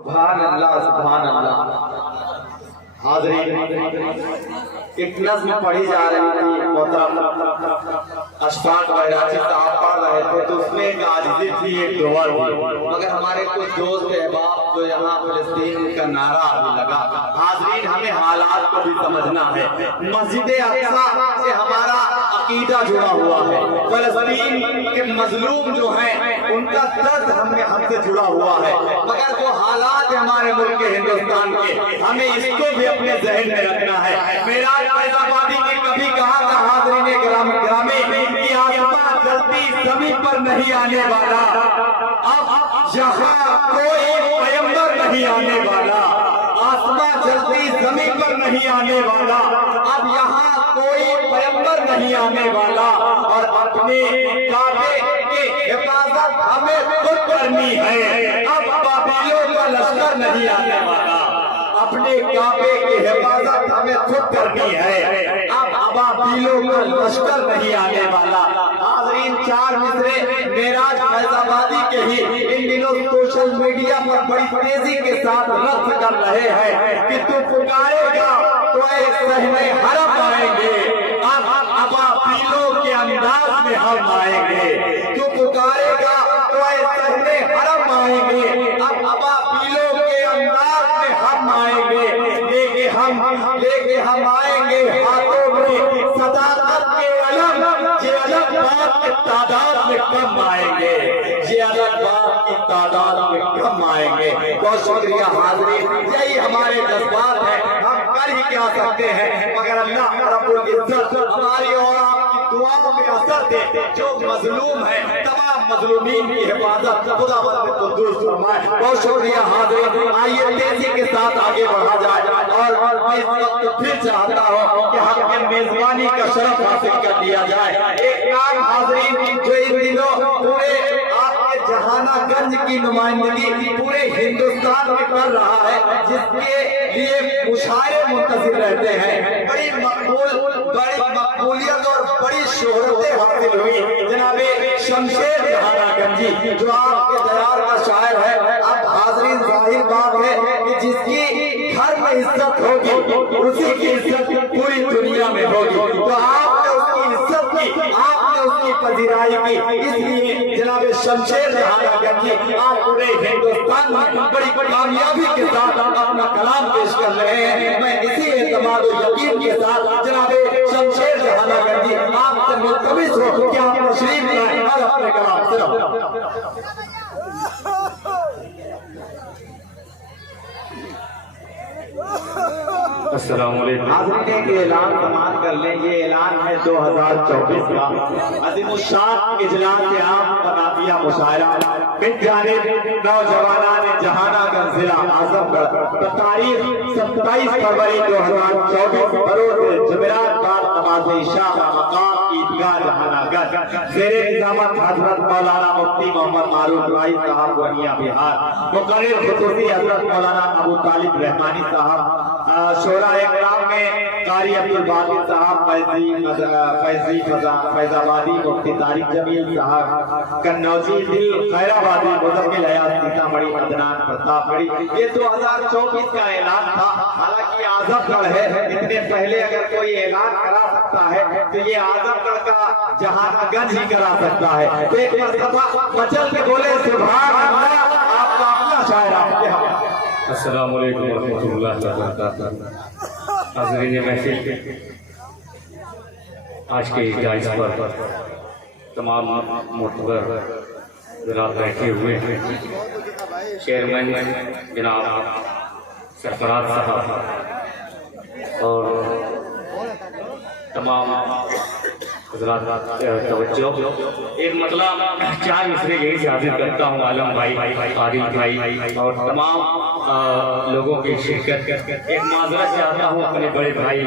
सुभान अल्लाह सुभान अल्लाह। हाज़रीन, एक नज़्म पढ़ी जा रही थी, मोहतरम अशफाक बैराची साहब पढ़ रहे थे, तो उसमें एक आजिज़ी थी, एक दुआ थी। मगर हमारे कुछ दोस्त अहबाब जो यहाँ फिलिस्तीन का नारा अभी लगा, हाज़रीन हमें हालात को भी समझना है। मस्जिद अक़सा से हमारा अकीदा जुड़ा हुआ है, फिलिस्तीन के मजलूम जो हैं उनका दर्द हमसे जुड़ा हुआ है। मगर जो हालात हमारे मुल्क के हिंदुस्तान के, हमें इसको भी अपने जहन में रखना है। मेराज फैजाबादी ने कभी कहा था, हाज़रीन ग्रामी, कि आसमां जल्दी ज़मीन पर नहीं आने वाला, अब यहाँ कोई पैगंबर नहीं आने वाला। आसमां जल्दी ज़मीन पर नहीं आने वाला, अब यहाँ कोई पैगंबर नहीं आने वाला। और अपने काबे की हिफाजत हमें खुद करनी है, अब बाबिलों का लश्कर नहीं आने वाला। अपने काबे की हिफाजत हमें खुद करनी है, अब बाबिलों का लश्कर नहीं आने वाला। हाज़रीन, चार मिसरे मेराज फैजाबादी के ही इन दिनों सोशल मीडिया पर बड़ी तेजी के साथ रद्द कर रहे हैं कि तू पुकारेगा तो सहने हरम आएंगे, अब बाबिलों के अंदाज में हम आएंगे। तू पुकारेगा तो सहने हरम आएंगे, अब बाबिलों के अंदाज में हम आएंगे। लेके हम आएंगे हाथों में सदाकत के अलग, ये अलग बात की तादाद में कम आएंगे, ये अलग बात की तादाद में कम आएंगे। बहुत शुक्रिया हाज़रीन, यही हमारे जज्बात हैं, हम कर ही क्या सकते हैं। मगर अल्लाह रब्बुल इज्जत हमारी और आपकी दुआओं में असर दे। जो मजलूम है, तमाम मजलूमीन की हिफाजत खुदा को दुरुस्त फरमाए। बहुत शुक्रिया हाज़रीन, आइए तेजी के साथ आगे बढ़ा जाए। और मैं इस वक्त फिर चाहता हूँ कि हमें मेजबानी का शरफ हासिल कर लिया जाए। एक नाम हाज़रीन जो इन दिनों पूरे आपके जहानागंज की नुमाइंदगी पूरे हिंदुस्तान में कर रहा है, जिसके लिए मुशायरे मुंतज़िर रहते हैं। बड़ी मकबूलियत और बड़ी शोहरतें हासिल हुई जनाबे शमशेर जहानागंजी, जो आपके दयार का शायर है। अब हाज़रीन जाहिर बात है कि जिसकी घर में इज्जत होगी उसी की इज्जत पूरी दुनिया में होगी। तो आपने उसकी इज्जत की, आपने उसकी पजीराई की, इसलिए जनाब शमशेर जहानागंजी आप पूरे हिंदुस्तान में बड़ी कामयाबी के साथ अपना कलाम पेश कर रहे हैं। मैं इसी एतमाद और यकीन के साथ जनाब शमशेर जहानागंजी आपसे मुल्तमिस हूं कि आप तशरीफ लाएं और अपने कलाम से हाज़रीन एक ऐलान समाप्त कर लें। ये ऐलान है 2024 का अज़ीमुश्शान इजलास आम तनाबिया मुशायरा बिन जानिब नौजवानान जहानागंज जिला आजमगढ़ तारीख 27 फरवरी 2024 बरोज़ जुमेरात बाद नमाज़ इशा मकाम ईदगाह जहानागंज ज़ेरे निज़ामत हज़रत मौलाना मुफ्ती मोहम्मद मारूफ राई साहब वनिया बिहार, मुक़र्रिर ख़ुसूसी हज़रत मौलाना अबू तालिब रहमानी साहब, शोरा इकराम में कारी अब्दुल बाकी साहब, फैजाबादी, मुफ्ती तारिक जमील साहब, कन्नौजी दिल खैराबादी, मुज़म्मिल हयात सीतामढ़ी, अदनान प्रतापगढ़ी। ये 2024 का ऐलान था। हालांकि आजमगढ़ है, इतने पहले अगर कोई ऐलान करा सकता है तो ये आजमगढ़ का जहानागंज ही करा सकता है। तो एक मरतबा मचल के बोले सुभान अल्लाह। आपका अपना शायर आपके यहाँ। अस्सलामु अलैकुम वरहमतुल्लाहि वबरकातुहू। हाज़रीन महफिल, आज के इजाज़ पर तमाम मोहतबर जनाब बैठे हुए हैं, चेयरमैन जनाब सरफराज साहब और तमाम तवज्जो। एक मतलब चार मिसरे यही से हाजिर करता हूँ आलम भाई, आदिल भाई और तमाम लोगों की शिरकत। एक माजरत चाहता हूँ अपने बड़े भाई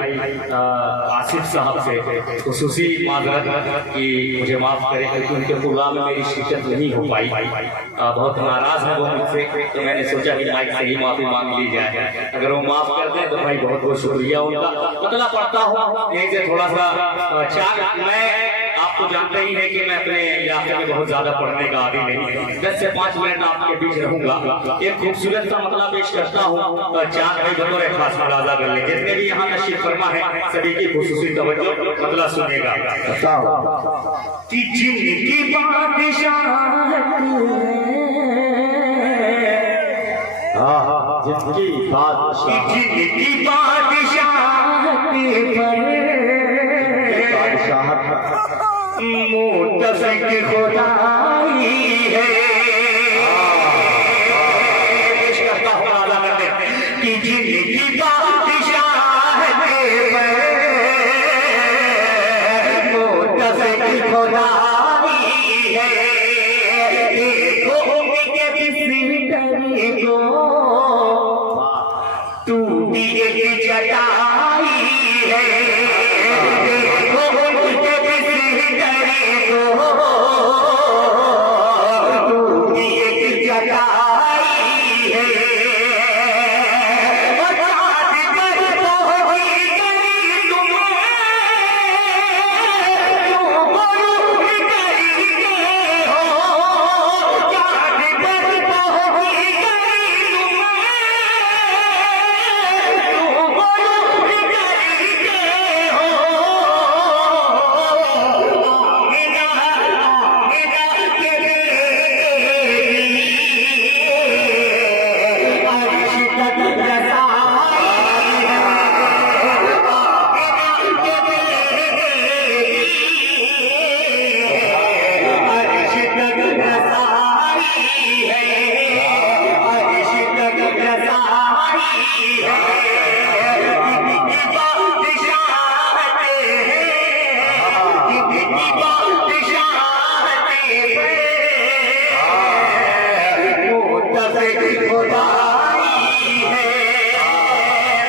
आसिफ साहब से, खुसूसी माजरत कि मुझे माफ़ करें क्योंकि उनके प्रोग्राम में मेरी शिरकत नहीं हो पाई। बहुत नाराज़ है वो मुझसे, तो मैंने सोचा कि माइक से ही माफ़ी मांग ली जाए। अगर वो माफ़ कर दें तो भाई बहुत बहुत शुक्रिया उनका। मतलब पढ़ता हूँ यहीं से थोड़ा सा चार मैं आप तो जानते ही हैं कि मैं अपने इलाके में बहुत ज्यादा पढ़ने का आदी नहीं, 10 से 5 मिनट आपके बीच रहूंगा। एक खूबसूरत सा मतलब पेश करता हूँ और चांद भाई बतौर खास मुलाजा कर ले, जितने भी यहाँ नशीब फरमा है सभी की खुसूसी तवज्जो मतलब सुनेगा। कि जिनकी जिनकी मुतफिक खुदाई है, कि जिनकी बादशाहत पर मुतफिक खुदाई है, देखो उनके बिस्तरे को तू भी एक चटाई है, देखो उनके बिस्तरे को तू भी एक चटाई है। और चाँद पर पहुँची गई तुम्हें, तुम गुरूर करके हो, चाँद पर पहुँची गई तुम्हें, तुम गुरूर करके हो।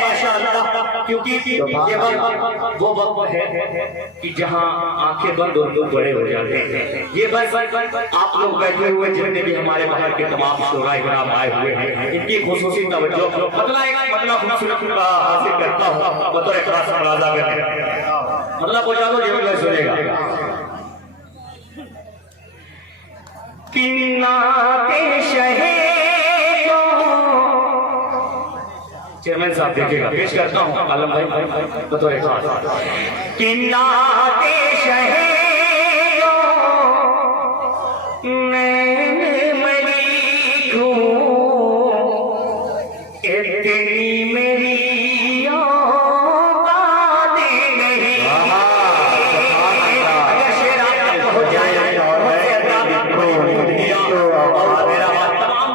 अर्श तक क्योंकि ये वक्त वो वक्त है कि जहाँ आंखें बंद और लोग बड़े हो जाते हैं। ये बस आप लोग बैठे हुए जितने भी हमारे बाहर के तमाम शोरा इकराम आए हुए हैं, इनकी खुसूसी तवज्जो मतलब हासिल करता हूँ बतौर खास मुलाजा करने, मतलब वो जानो जीवन में सुनेगा। किन्ना के शहर चेयरमैन साहब देखिएगा, पेश करता हूँ आलम भाई बतौर खास। किन्ना के शहर मैं मरी हूँ, इतनी मेरी औकात नहीं। अगर शेर आप तक पहुँच जाए और तमाम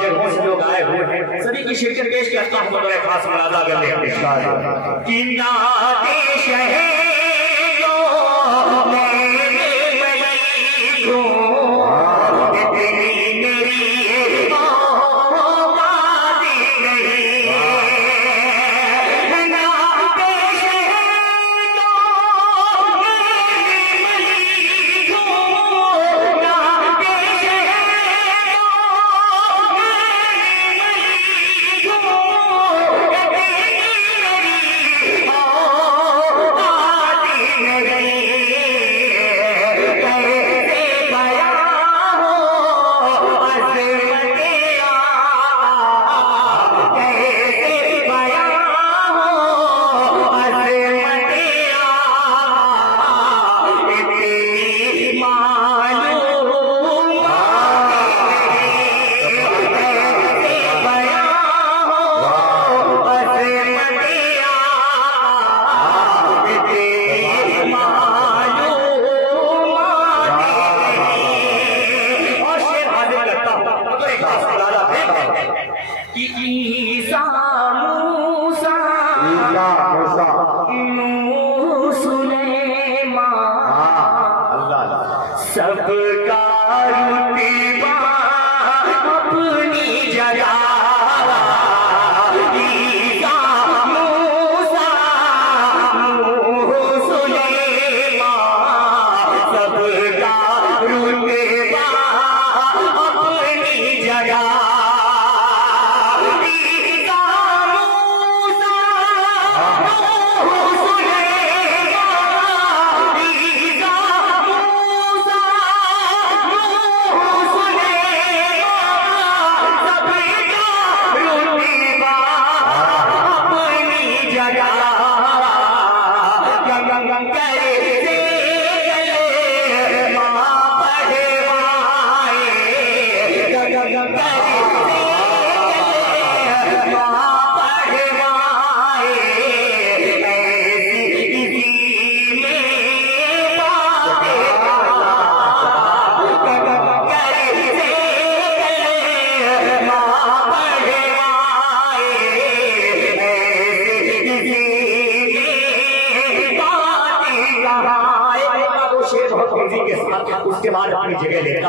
जगहों से लोग आए हुए हैं, सभी की शिरकत पेश करता हूँ बतौर खास मुलाजा करने। किन्ना के शहर सबका रुतबा अपनी जगह, ईसा मूसा सुलेमान, सबका रुतबा अपनी जगह, ईसा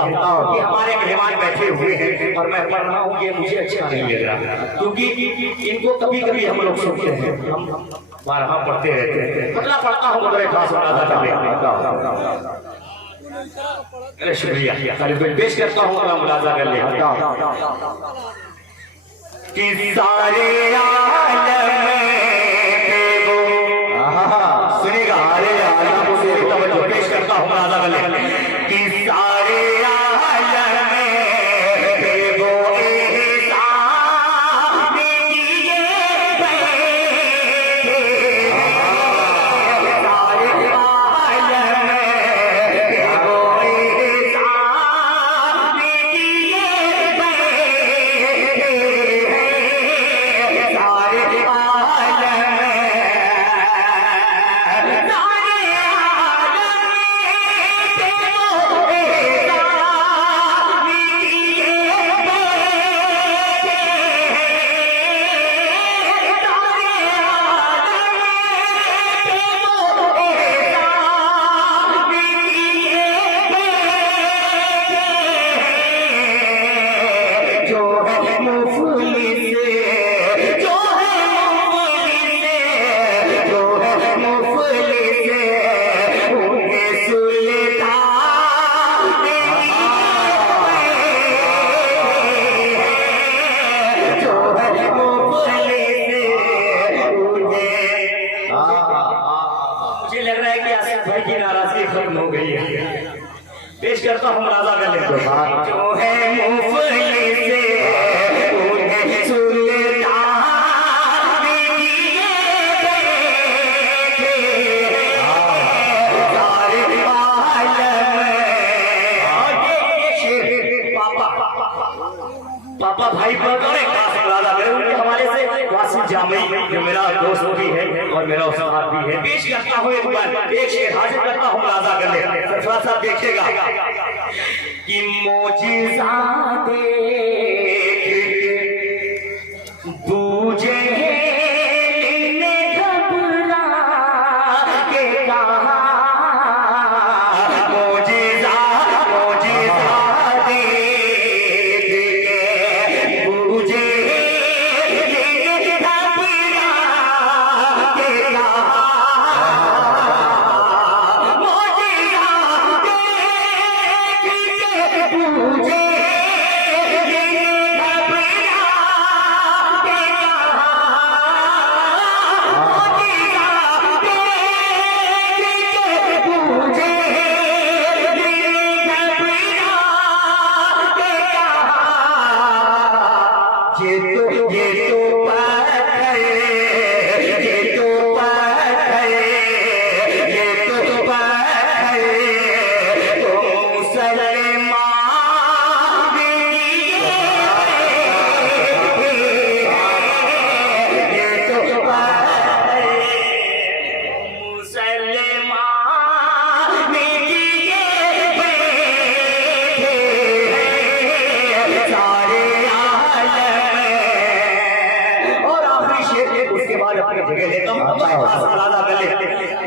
हूँ कि हमारे मेहमान बैठे हुए हैं और मैं पढ़ रहा हूँ, ये मुझे अच्छा नहीं लग रहा, क्योंकि इनको कभी कभी हम लोग सुनते हैं, हम बारहा पढ़ते रहते हैं, मतलब पढ़ता हूँ तो खास अरे शुक्रिया, पेश करता हूँ मैं मुलाजा कर ले कि सारे आलम में वो सुनेगा, अरे आलम से तवज्जो पेश करता हूँ मुलाजा कर ले कि सारे आलम में वो एहसान किए बैठे, सारे आलम में वो एहसान किए बैठे, सारे आलम पेश करता हूँ मुलाजा कर ले जो है मुफलिस उन्हें सुल्तान किए बैठे, सारे आलम पापा भाई बड़े खास मुलाजा करें उनके हवाले से वासिफ जामी जो मेरा दोस्त भी है और मेरा उस्ताद भी है, पेश करता हूँ एक बार, एक शेर हाजिर करता हूँ मुलाजा कर ले सरफराज साहब देखिएगा कि मोजिज़ा देख बूझे ने घबरा के कहा, मोजिज़ा देख बूझे ने घबरा के कहा,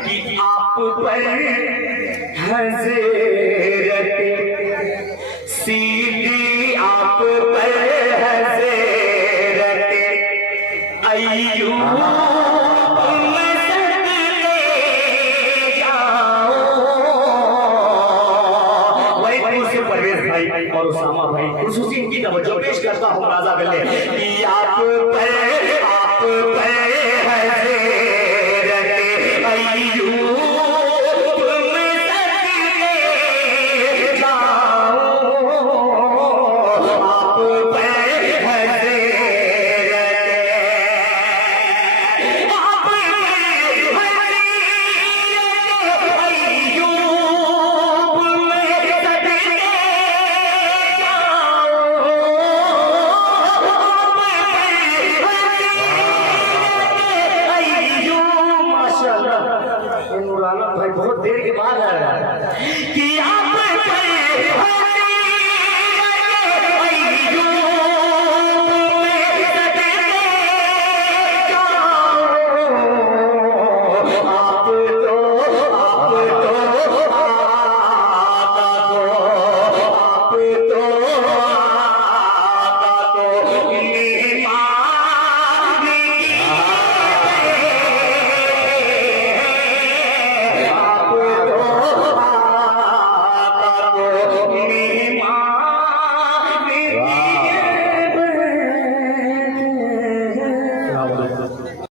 कि आप पर हज़रत